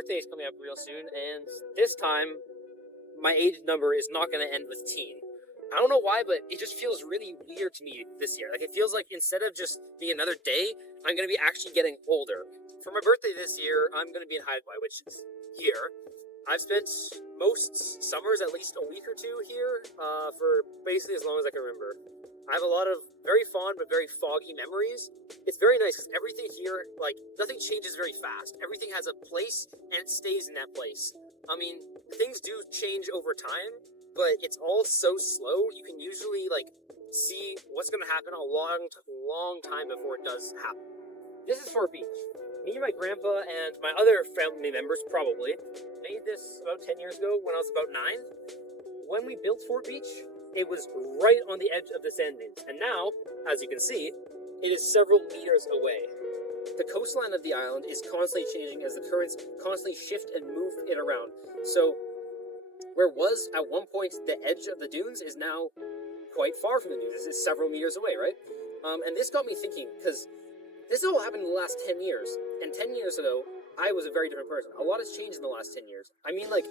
birthday is coming up real soon, and this time, my age number is not going to end with teen. I don't know why, but it just feels really weird to me this year. Like, it feels like instead of just being another day, I'm going to be actually getting older. For my birthday this year, I'm going to be in Hawaii, which is here. I've spent most summers at least a week or two here for basically as long as I can remember. I have a lot of very fond but very foggy memories. It's very nice because everything here, like, nothing changes very fast. Everything has a place and it stays in that place. I mean, things do change over time, but it's all so slow, you can usually, like, see what's going to happen a long time before it does happen. This is Fort Beach. Me, my grandpa, and my other family members, probably, made this about 10 years ago when I was about 9. When we built Fort Beach, it was right on the edge of the sand dunes. And now, as you can see, it is several meters away. The coastline of the island is constantly changing as the currents constantly shift and move it around. So, where was at one point the edge of the dunes is now quite far from the dunes. This is several meters away, right? And this got me thinking, because this all happened in the last 10 years. And 10 years ago, I was a very different person. A lot has changed in the last 10 years. I mean, like,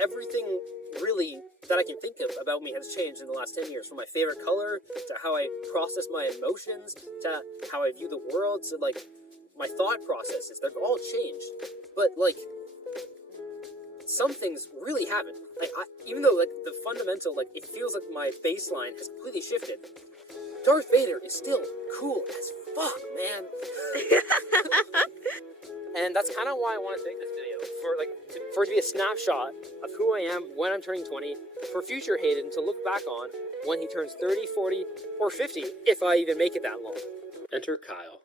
everything really that I can think of about me has changed in the last 10 years. From my favorite color, to how I process my emotions, to how I view the world, to, like, my thought processes. They've all changed. But, like, some things really haven't. Like, even though, like, the fundamental, like, it feels like my baseline has completely shifted. Darth Vader is still cool as fuck, man. And that's kind of why I wanted to make this video. For it to be a snapshot of who I am when I'm turning 20, for future Hayden to look back on when he turns 30, 40, or 50, if I even make it that long. Enter Kyle.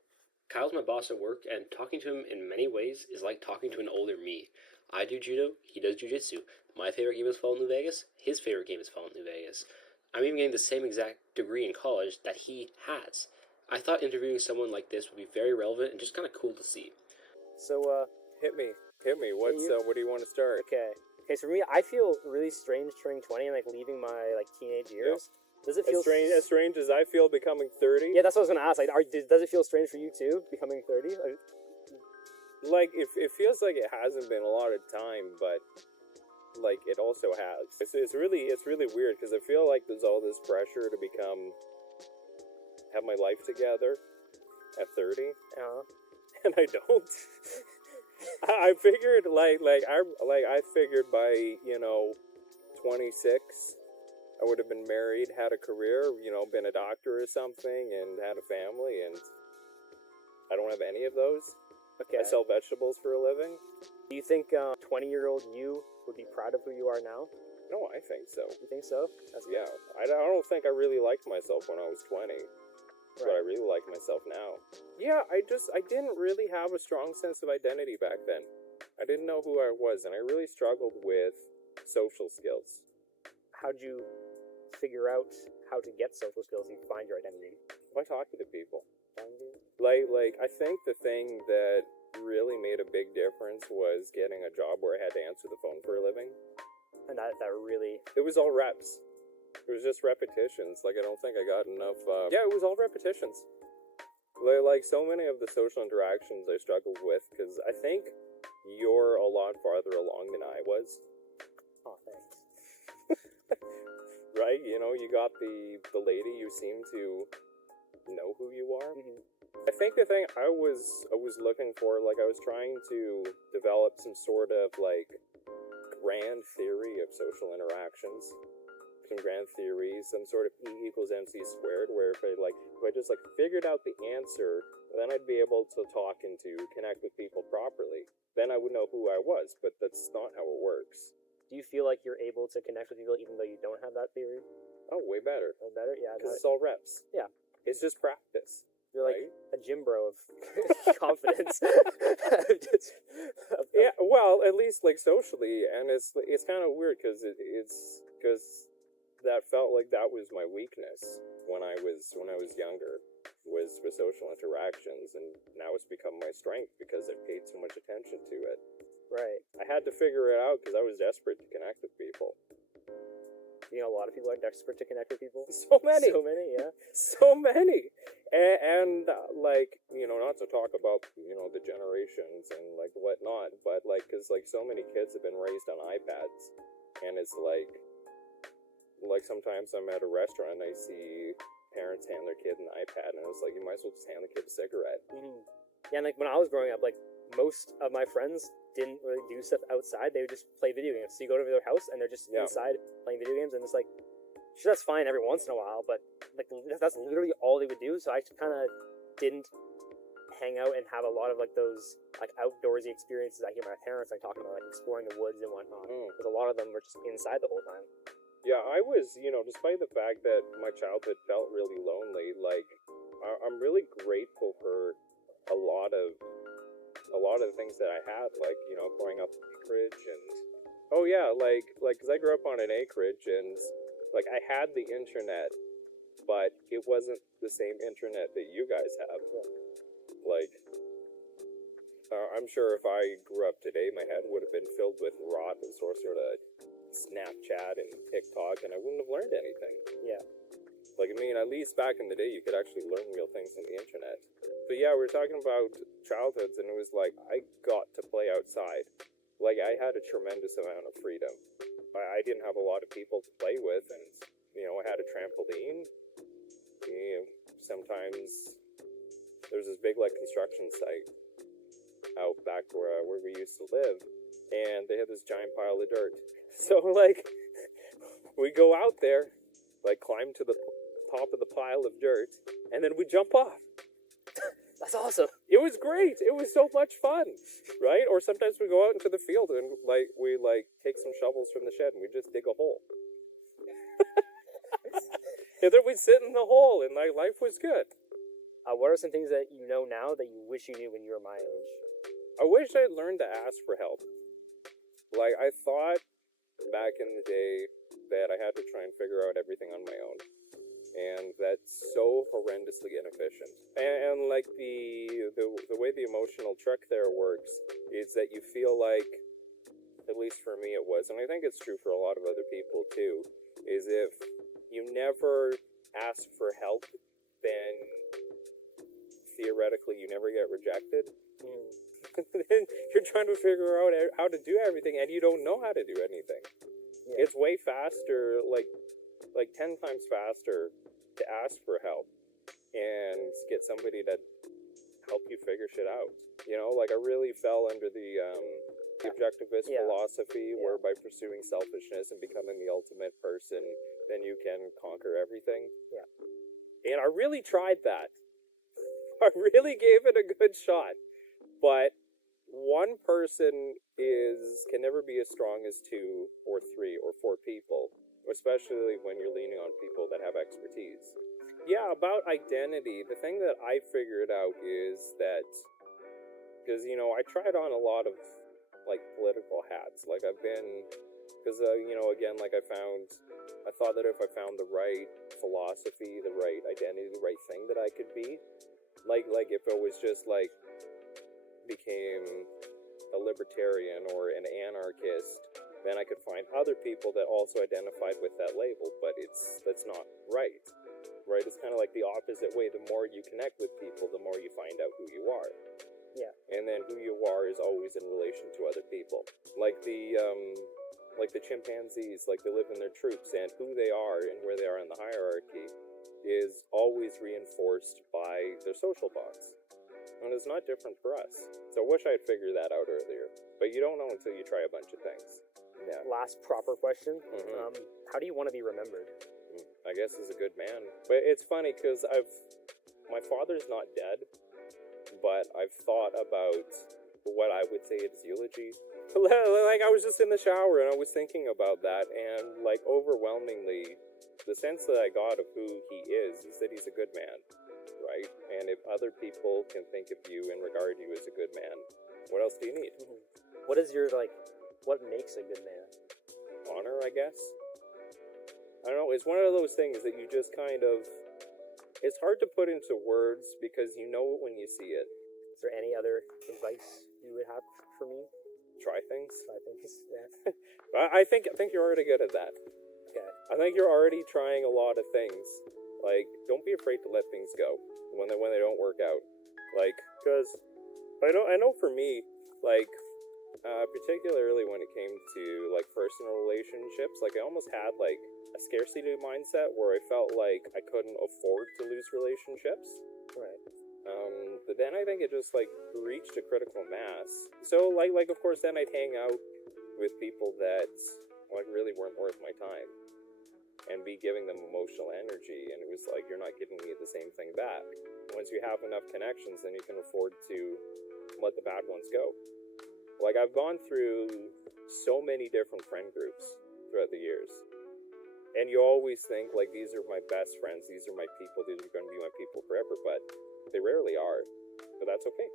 Kyle's my boss at work, and talking to him in many ways is like talking to an older me. I do judo, he does jujitsu. My favorite game is Fallout New Vegas, his favorite game is Fallout New Vegas. I'm even getting the same exact degree in college that he has. I thought interviewing someone like this would be very relevant and just kind of cool to see. So, Hit me. What do you want to start? Okay, so for me, I feel really strange turning 20 and, like, leaving my, like, teenage years. Yep. Does it feel as strange as I feel becoming 30? Yeah, that's what I was going to ask. Like, does it feel strange for you, too, becoming 30? Like, it feels like it hasn't been a lot of time, but, like, it also has. It's really weird, because I feel like there's all this pressure to have my life together at 30. Uh-huh. And I don't. I figured, I figured by, 26, I would have been married, had a career, been a doctor or something, and had a family, and I don't have any of those. Okay. I sell vegetables for a living. Do you think 20-year-old you would be proud of who you are now? No, I think so. You think so? Yeah. I don't think I really liked myself when I was 20. But I really like myself now. Yeah, I didn't really have a strong sense of identity back then. I didn't know who I was, and I really struggled with social skills. How'd you figure out how to get social skills and find your identity? By talking to people. Like, I think the thing that really made a big difference was getting a job where I had to answer the phone for a living. And that really... It was all reps. It was just repetitions. Like, I don't think I got enough... Yeah, it was all repetitions. Like, so many of the social interactions I struggled with, because I think you're a lot farther along than I was. Oh, thanks. Right? You got the lady, you seem to know who you are. Mm-hmm. I think the thing I was looking for, like, I was trying to develop some sort of, like, grand theory of social interactions. Some grand theories, some sort of E equals MC squared, where if I just figured out the answer, then I'd be able to talk and to connect with people properly. Then I would know who I was, but that's not how it works. Do you feel like you're able to connect with people even though you don't have that theory? Oh, way better. Better? Yeah. Because it's all reps. Yeah. It's just practice. You're like a gym bro of confidence. Yeah, well, at least, like, socially, and it's kind of weird, because that felt like that was my weakness when I was younger, was with social interactions, and now it's become my strength because I've paid so much attention to it. Right. I had to figure it out because I was desperate to connect with people. You know, a lot of people are desperate to connect with people. So many. So many, yeah. So many. And like, not to talk about, the generations and, like, whatnot, but, like, because, like, so many kids have been raised on iPads, and it's like, sometimes I'm at a restaurant and I see parents hand their kid an iPad, and it's like, you might as well just hand the kid a cigarette. Mm-hmm. Yeah, and, like, when I was growing up, like, most of my friends didn't really do stuff outside. They would just play video games. So you go to their house, and they're just inside playing video games, and it's like, sure, that's fine every once in a while, but like that's literally all they would do. So I kind of didn't hang out and have a lot of like those like outdoorsy experiences. I hear my parents like talking about like exploring the woods and whatnot, because a lot of them were just inside the whole time. Yeah, I was, despite the fact that my childhood felt really lonely, like I'm really grateful for a lot of the things that I had, like growing up in acreage and because I grew up on an acreage and. Like, I had the internet, but it wasn't the same internet that you guys have. Like, I'm sure if I grew up today, my head would have been filled with rot and sort of Snapchat and TikTok, and I wouldn't have learned anything. Yeah. Like, I mean, at least back in the day, you could actually learn real things on the internet. But yeah, we were talking about childhoods, and it was like, I got to play outside. Like, I had a tremendous amount of freedom. I didn't have a lot of people to play with, and, I had a trampoline. Sometimes there's this big, like, construction site out back where we used to live, and they had this giant pile of dirt. So, like, we go out there, like, climb to the top of the pile of dirt, and then we jump off. That's awesome. It was great. It was so much fun, right? Or sometimes we go out into the field and we take some shovels from the shed and we just dig a hole. And then we'd sit in the hole and life was good. What are some things that you know now that you wish you knew when you were my age? I wish I'd learned to ask for help. Like, I thought back in the day that I had to try and figure out everything on my own. And that's so horrendously inefficient. And like the way the emotional trick there works is that you feel like, at least for me it was, and I think it's true for a lot of other people too, is if you never ask for help, then theoretically you never get rejected. Then you're trying to figure out how to do everything and you don't know how to do anything. Yeah. It's way faster, like 10 times faster to ask for help and get somebody to help you figure shit out. Like I really fell under the objectivist philosophy where by pursuing selfishness and becoming the ultimate person, then you can conquer everything. Yeah. And I really tried that. I really gave it a good shot. But one person can never be as strong as 2 or 3 or 4 people, especially when you're leaning on people that have expertise. Yeah, about identity, the thing that I figured out is that, because, I tried on a lot of, like, political hats. Like, I've been, because, again, like, I thought that if I found the right philosophy, the right identity, the right thing that I could be, like if it was just, like, became a libertarian or an anarchist, then I could find other people that also identified with that label, but that's not right. Right? It's kind of like the opposite way. The more you connect with people, the more you find out who you are. Yeah. And then who you are is always in relation to other people. Like the chimpanzees, like they live in their troops, and who they are and where they are in the hierarchy is always reinforced by their social bonds. And it's not different for us. So I wish I'd figured that out earlier. But you don't know until you try a bunch of things. Yeah. Last proper question. Mm-hmm. How do you want to be remembered? I guess as a good man. But it's funny because my father's not dead, but I've thought about what I would say is eulogy. Like, I was just in the shower and I was thinking about that, and like overwhelmingly, the sense that I got of who he is that he's a good man, right? And if other people can think of you and regard you as a good man, what else do you need? Mm-hmm. What makes a good man? Honor, I guess. I don't know, it's one of those things that you just kind of, it's hard to put into words because you know it when you see it. Is there any other advice you would have for me? Try things. Yeah. I think you're already good at that. Okay. I think you're already trying a lot of things. Like, don't be afraid to let things go when they don't work out. Like, because I know for me, like, particularly when it came to like personal relationships, like I almost had like a scarcity mindset where I felt like I couldn't afford to lose relationships. Right. But then I think it just like reached a critical mass. So like of course then I'd hang out with people that like really weren't worth my time and be giving them emotional energy, and it was like, you're not giving me the same thing back. Once you have enough connections, then you can afford to let the bad ones go. Like, I've gone through so many different friend groups throughout the years, and you always think, like, these are my best friends, these are my people, these are going to be my people forever, but they rarely are. But that's okay.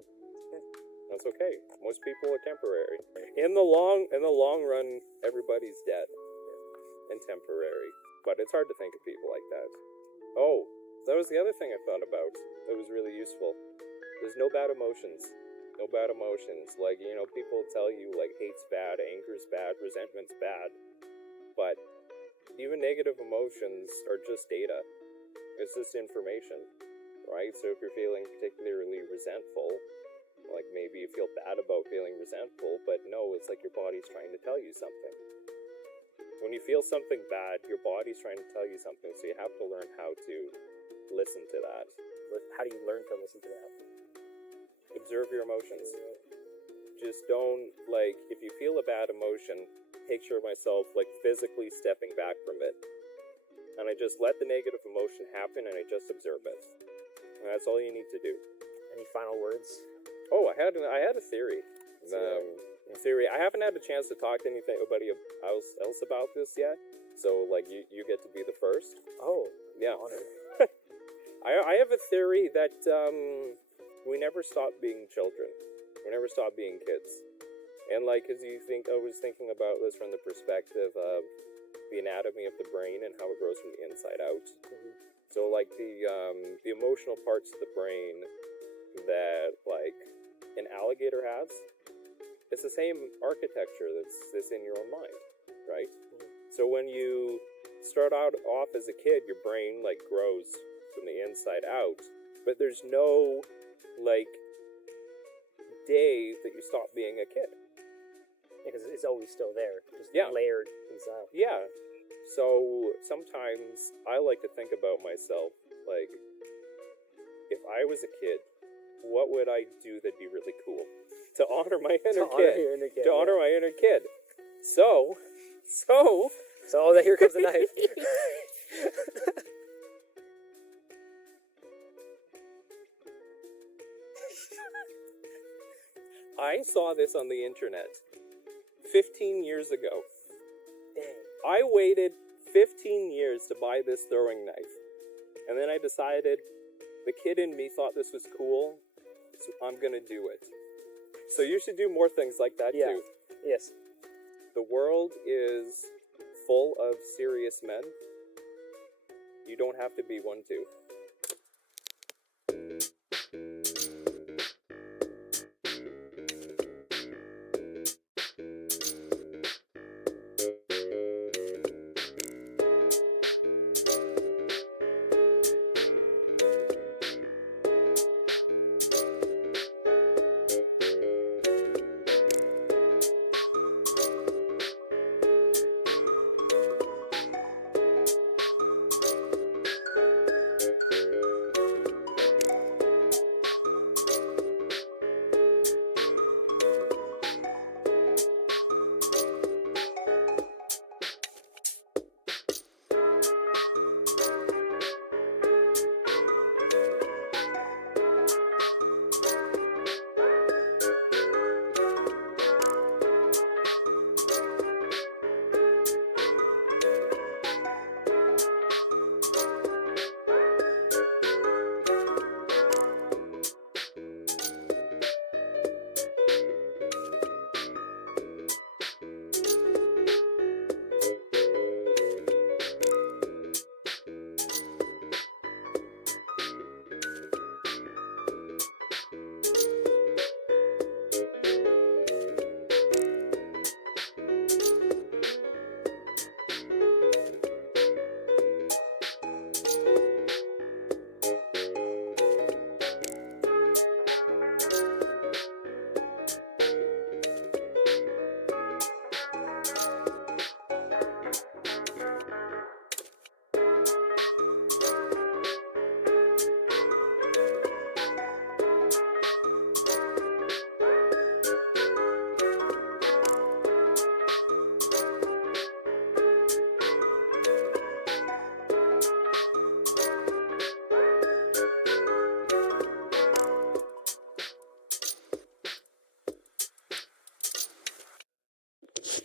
That's okay. Most people are temporary. In the long run, everybody's dead and temporary. But it's hard to think of people like that. Oh, that was the other thing I thought about that was really useful. There's no bad emotions. No bad emotions. Like, you know, people tell you, like, hate's bad, anger's bad, resentment's bad. But even negative emotions are just data. It's just information, right? So if you're feeling particularly resentful, like maybe you feel bad about feeling resentful, but no, it's like your body's trying to tell you something. When you feel something bad, your body's trying to tell you something, so you have to learn how to listen to that. How do you learn to listen to that? Observe your emotions. Just don't, like, if you feel a bad emotion, picture myself, like, physically stepping back from it. And I just let the negative emotion happen, and I just observe it. And that's all you need to do. Any final words? Oh, I had a theory. I haven't had a chance to talk to anybody else about this yet. So, like, you get to be the first. Oh, yeah. Honored. I have a theory that we never stop being children. We never stop being kids. And, like, because I was thinking about this from the perspective of the anatomy of the brain and how it grows from the inside out. Mm-hmm. So, like, the emotional parts of the brain that, like, an alligator has, it's the same architecture that's in your own mind, right? Mm-hmm. So when you start out off as a kid, your brain, like, grows from the inside out, but there's no, like, day that you stop being a kid. Because it's always still there, just yeah. layered inside. Yeah. So sometimes I like to think about myself, like, if I was a kid, what would I do that'd be really cool? To honor my inner kid. To honor my inner kid. So, here comes the knife. I saw this on the internet 15 years ago. Dang. I waited 15 years to buy this throwing knife. And then I decided the kid in me thought this was cool, so I'm gonna do it. So you should do more things like that too. Yes. The world is full of serious men. You don't have to be one too.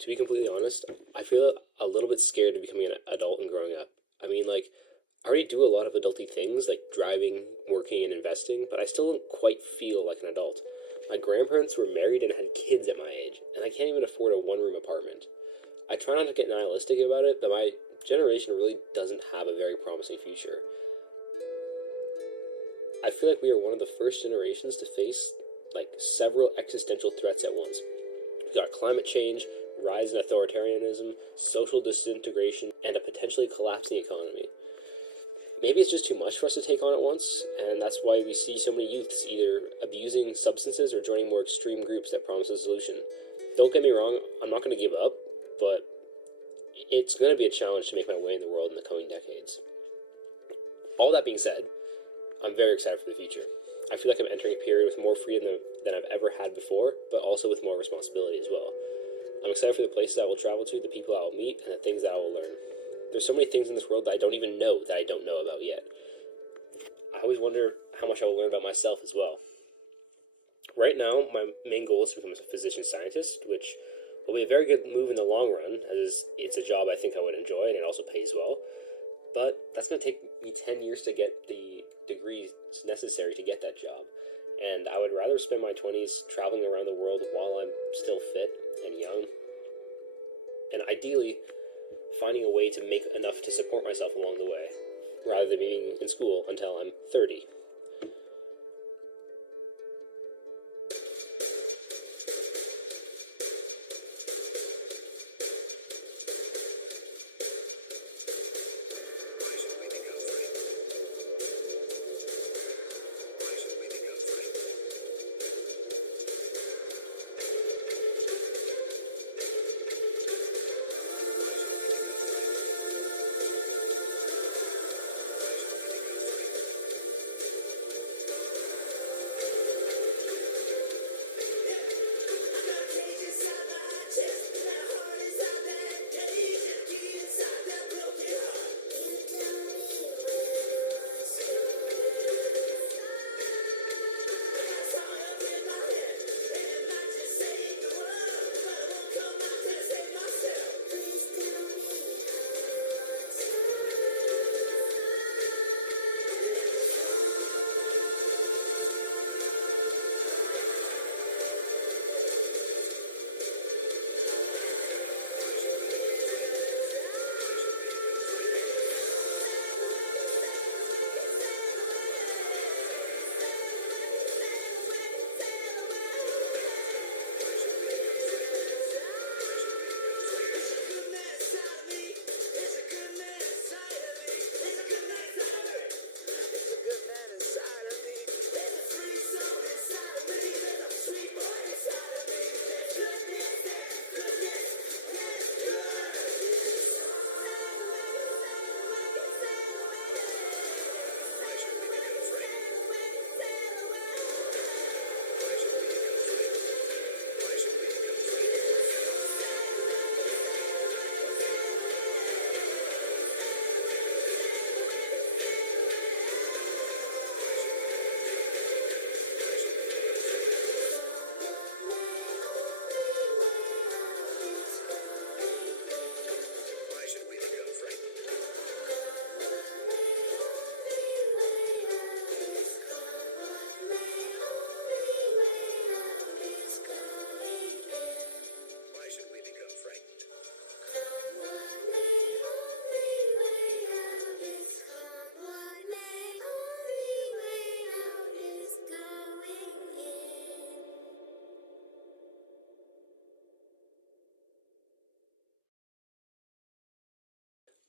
be completely honest, I feel a little bit scared of becoming an adult and growing up. I mean, like, I already do a lot of adulty things, like driving, working, and investing, but I still don't quite feel like an adult. My grandparents were married and had kids at my age, and I can't even afford a one-room apartment. I try not to get nihilistic about it, but my generation really doesn't have a very promising future. I feel like we are one of the first generations to face, like, several existential threats at once. We got climate change, rise in authoritarianism, social disintegration, and a potentially collapsing economy. Maybe it's just too much for us to take on at once, and that's why we see so many youths either abusing substances or joining more extreme groups that promise a solution. Don't get me wrong, I'm not going to give up, but it's going to be a challenge to make my way in the world in the coming decades. All that being said, I'm very excited for the future. I feel like I'm entering a period with more freedom than I've ever had before, but also with more responsibility as well. I'm excited for the places I will travel to, the people I will meet, and the things that I will learn. There's so many things in this world that I don't even know that I don't know about yet. I always wonder how much I will learn about myself as well. Right now, my main goal is to become a physician scientist, which will be a very good move in the long run, as it's a job I think I would enjoy and it also pays well. But that's going to take me 10 years to get the degrees necessary to get that job. And I would rather spend my 20s traveling around the world while I'm still fit and young. And ideally, finding a way to make enough to support myself along the way, rather than being in school until I'm 30.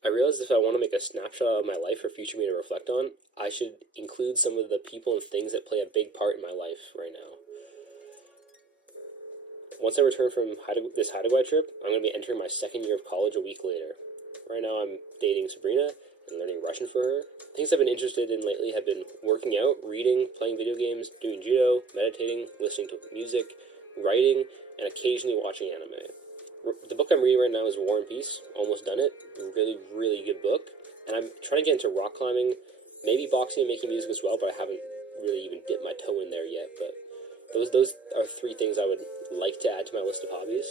I realized if I want to make a snapshot of my life for future me to reflect on, I should include some of the people and things that play a big part in my life right now. Once I return from this Hawaii trip, I'm going to be entering my second year of college a week later. Right now I'm dating Sabrina and learning Russian for her. Things I've been interested in lately have been working out, reading, playing video games, doing judo, meditating, listening to music, writing, and occasionally watching anime. The book I'm reading right now is War and Peace. Almost done it. Really, really good book. And I'm trying to get into rock climbing, maybe boxing and making music as well, but I haven't really even dipped my toe in there yet. But those are three things I would like to add to my list of hobbies.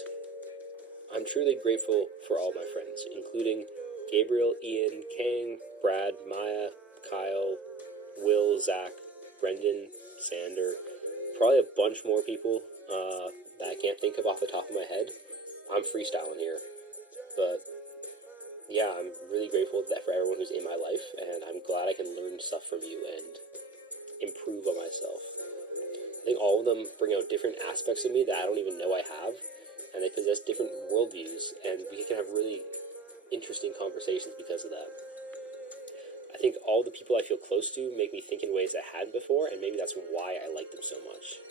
I'm truly grateful for all my friends, including Gabriel, Ian, Kang, Brad, Maya, Kyle, Will, Zach, Brendan, Sander, probably a bunch more people that I can't think of off the top of my head. I'm freestyling here, but yeah, I'm really grateful that for everyone who's in my life, and I'm glad I can learn stuff from you and improve on myself. I think all of them bring out different aspects of me that I don't even know I have, and they possess different worldviews, and we can have really interesting conversations because of that. I think all the people I feel close to make me think in ways I hadn't before, and maybe that's why I like them so much.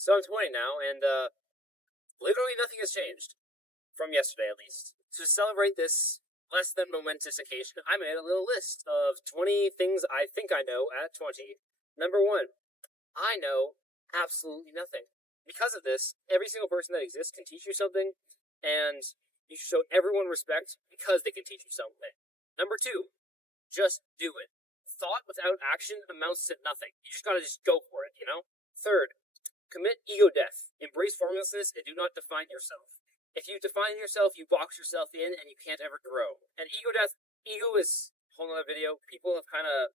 So I'm 20 now, and literally nothing has changed. From yesterday, at least. To celebrate this less than momentous occasion, I made a little list of 20 things I think I know at 20. Number 1, I know absolutely nothing. Because of this, every single person that exists can teach you something, and you should show everyone respect because they can teach you something. Number 2, just do it. Thought without action amounts to nothing. You just gotta just go for it, you know? Third, commit ego death. Embrace formlessness and do not define yourself. If you define yourself, you box yourself in and you can't ever grow. And ego is a whole other video. People have kind of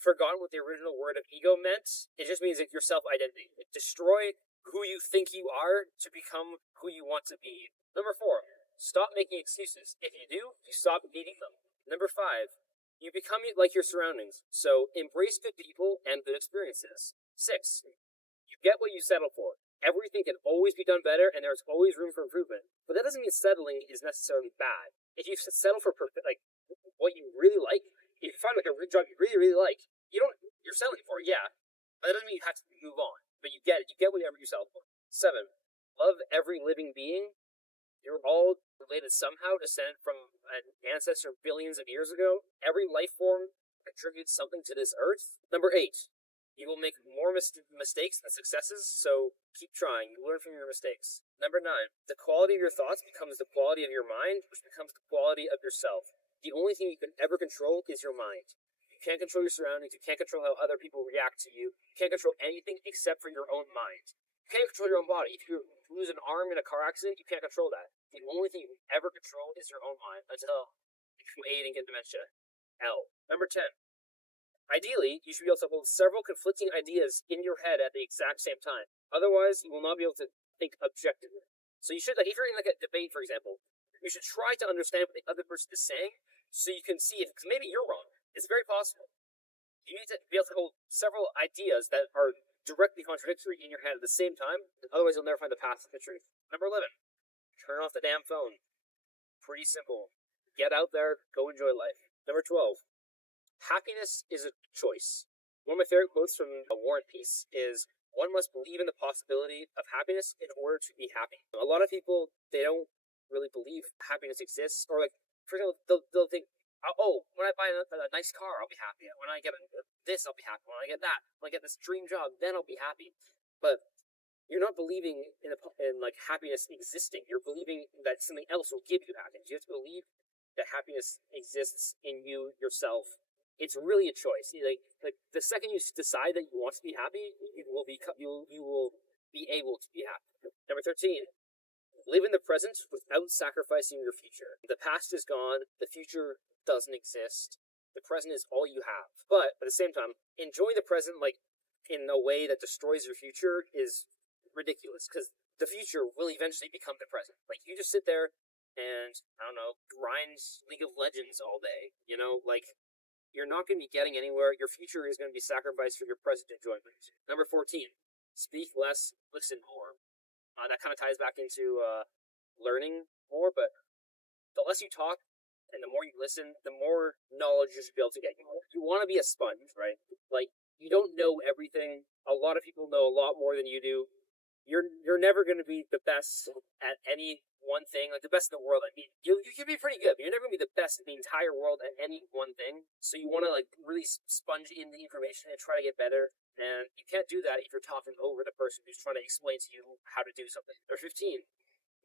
forgotten what the original word of ego meant. It just means like your self-identity. Destroy who you think you are to become who you want to be. Number 4, stop making excuses. If you do, you stop needing them. Number 5, you become like your surroundings. So embrace good people and good experiences. 6, you get what you settle for. Everything can always be done better, and there's always room for improvement. But that doesn't mean settling is necessarily bad. If you settle for like what you really like, if you find like a job you really like, you're settling for it, yeah. But that doesn't mean you have to move on. But you get it. You get whatever you settle for. 7, love every living being. You're all related somehow, descended from an ancestor billions of years ago. Every life form contributes something to this earth. Number 8, you will make more mistakes than successes, so keep trying. You learn from your mistakes. Number 9, the quality of your thoughts becomes the quality of your mind, which becomes the quality of yourself. The only thing you can ever control is your mind. You can't control your surroundings. You can't control how other people react to you. You can't control anything except for your own mind. You can't control your own body. If you lose an arm in a car accident, you can't control that. The only thing you can ever control is your own mind until you become 8 and get dementia. L. Number 10. Ideally, you should be able to hold several conflicting ideas in your head at the exact same time. Otherwise, you will not be able to think objectively. So you should, like, if you're in like a debate, for example, you should try to understand what the other person is saying so you can see if, because maybe you're wrong. It's very possible. You need to be able to hold several ideas that are directly contradictory in your head at the same time. Otherwise, you'll never find the path to the truth. Number 11, turn off the damn phone. Pretty simple. Get out there, go enjoy life. Number 12, happiness is a choice. One of my favorite quotes from War and Peace is, one must believe in the possibility of happiness in order to be happy. A lot of people, they don't really believe happiness exists, or like, for example, they'll think, oh, when I buy a nice car, I'll be happy. When I get this, I'll be happy. When I get that, when I get this dream job, then I'll be happy. But you're not believing in like happiness existing. You're believing that something else will give you happiness. You have to believe that happiness exists in you yourself. It's really a choice. Like the second you decide that you want to be happy, you will be able to be happy. Number 13, live in the present without sacrificing your future. The past is gone. The future doesn't exist. The present is all you have. But at the same time, enjoying the present like in a way that destroys your future is ridiculous, because the future will eventually become the present. Like, you just sit there and, I don't know, grind League of Legends all day, you know, like, you're not going to be getting anywhere. Your future is going to be sacrificed for your present enjoyment. Number 14, speak less, listen more. That kind of ties back into learning more, but the less you talk and the more you listen, the more knowledge you should be able to get. You want to be a sponge, right? Like, you don't know everything. A lot of people know a lot more than you do. You're never going to be the best at any one thing, like the best in the world. I mean, you can be pretty good, but you're never going to be the best in the entire world at any one thing. So you want to like really sponge in the information and try to get better. And you can't do that if you're talking over the person who's trying to explain to you how to do something. Number 15,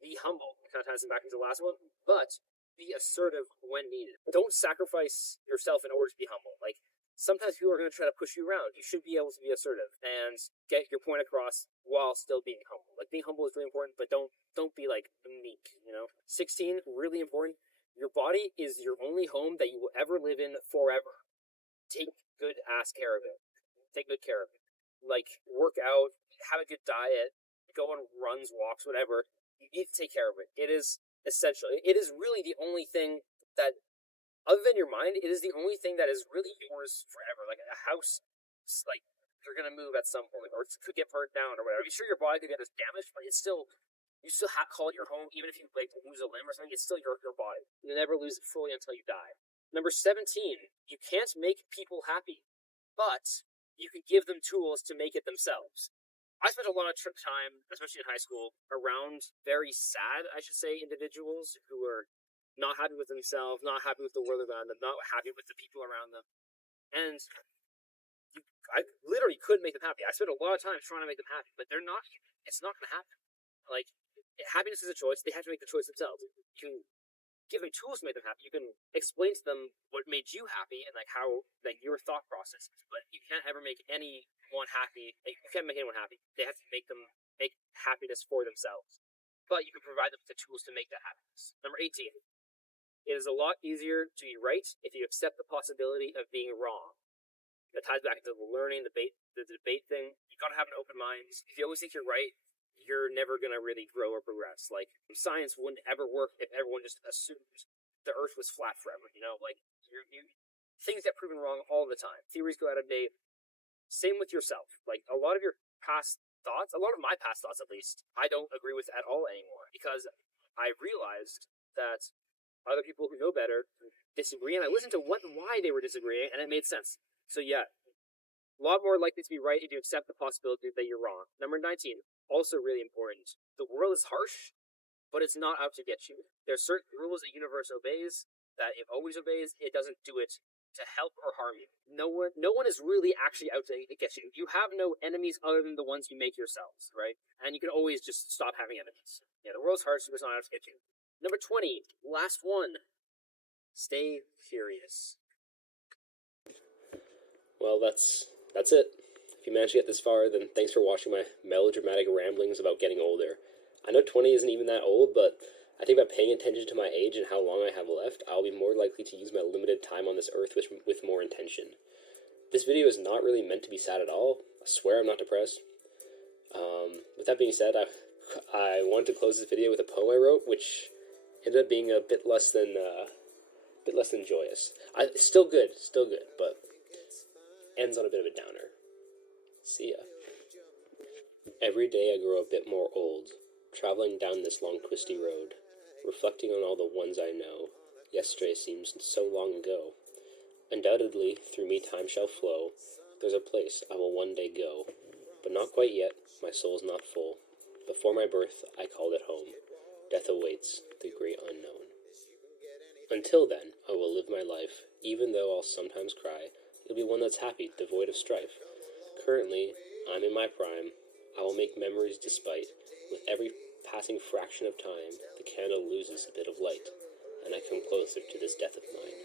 be humble. It kind of ties back into the last one, but be assertive when needed. Don't sacrifice yourself in order to be humble. Like, sometimes people are going to try to push you around. You should be able to be assertive and get your point across while still being humble. Like, being humble is really important, but don't be like meek, you know? 16, really important. Your body is your only home that you will ever live in forever. Take good ass care of it. Take good care of it. Like, work out, have a good diet, go on runs, walks, whatever. You need to take care of it. It is essential. It is really the only thing that, other than your mind, it is the only thing that is really yours forever. Like a house, it's like you're gonna move at some point, or it could get burnt down, or whatever. You're sure your body could get damaged, but it's still, you still call it your home, even if you like lose a limb or something. It's still your body. You never lose it fully until you die. Number 17, you can't make people happy, but you can give them tools to make it themselves. I spent a lot of time, especially in high school, around very sad, I should say, individuals who are not happy with themselves, not happy with the world around them, not happy with the people around them. And I literally couldn't make them happy. I spent a lot of time trying to make them happy, but it's not going to happen. Like, happiness is a choice. They have to make the choice themselves. You can give them tools to make them happy. You can explain to them what made you happy and like how like your thought process is, but you can't ever make anyone happy. You can't make anyone happy. They have to make happiness for themselves. But you can provide them with the tools to make that happiness. Number 18. It is a lot easier to be right if you accept the possibility of being wrong. That ties back into the learning, the debate thing. You gotta have an open mind. If you always think you're right, you're never gonna really grow or progress. Like, science wouldn't ever work if everyone just assumed the Earth was flat forever. You know, like things get proven wrong all the time. Theories go out of date. Same with yourself. Like, a lot of your past thoughts, a lot of my past thoughts at least, I don't agree with at all anymore, because I realized that other people who know better disagree, and I listened to why they were disagreeing, and it made sense. So yeah, a lot more likely to be right if you accept the possibility that you're wrong. Number 19, also really important. The world is harsh, but it's not out to get you. There's certain rules the universe obeys that it always obeys. It doesn't do it to help or harm you. No one is really actually out to get you. You have no enemies other than the ones you make yourselves, right? And you can always just stop having enemies. Yeah, the world's hard, so it's not out to get you. Number 20, last one. Stay furious. Well, that's it. If you managed to get this far, then thanks for watching my melodramatic ramblings about getting older. I know 20 isn't even that old, but I think by paying attention to my age and how long I have left, I'll be more likely to use my limited time on this earth with more intention. This video is not really meant to be sad at all. I swear I'm not depressed. With that being said, I wanted to close this video with a poem I wrote, which ended up being a bit less than joyous. Still good, but ends on a bit of a downer. See ya. Every day I grow a bit more old, traveling down this long twisty road, reflecting on all the ones I know. Yesterday seems so long ago. Undoubtedly, through me time shall flow. There's a place I will one day go, but not quite yet, my soul's not full. Before my birth, I called it home. Death awaits, the great unknown. Until then, I will live my life, even though I'll sometimes cry. It'll be one that's happy, devoid of strife. Currently, I'm in my prime. I will make memories despite. With every passing fraction of time, the candle loses a bit of light, and I come closer to this death of mine.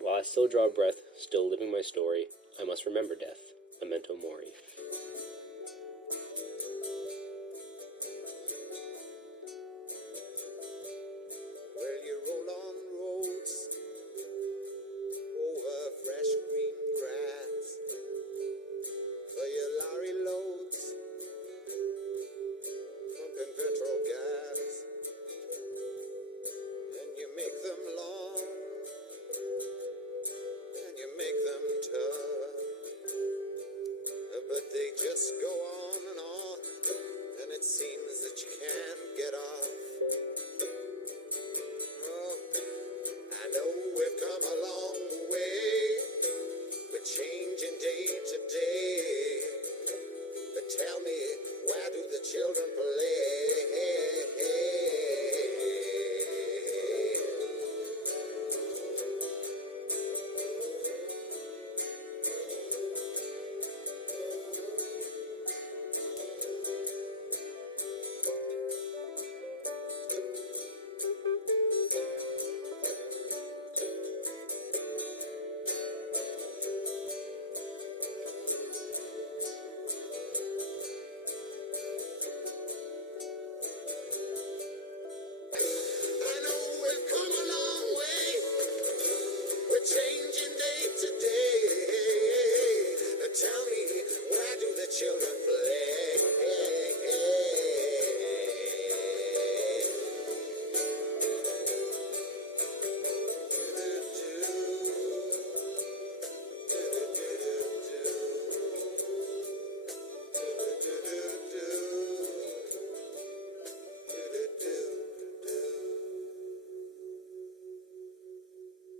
While I still draw breath, still living my story, I must remember death, memento mori.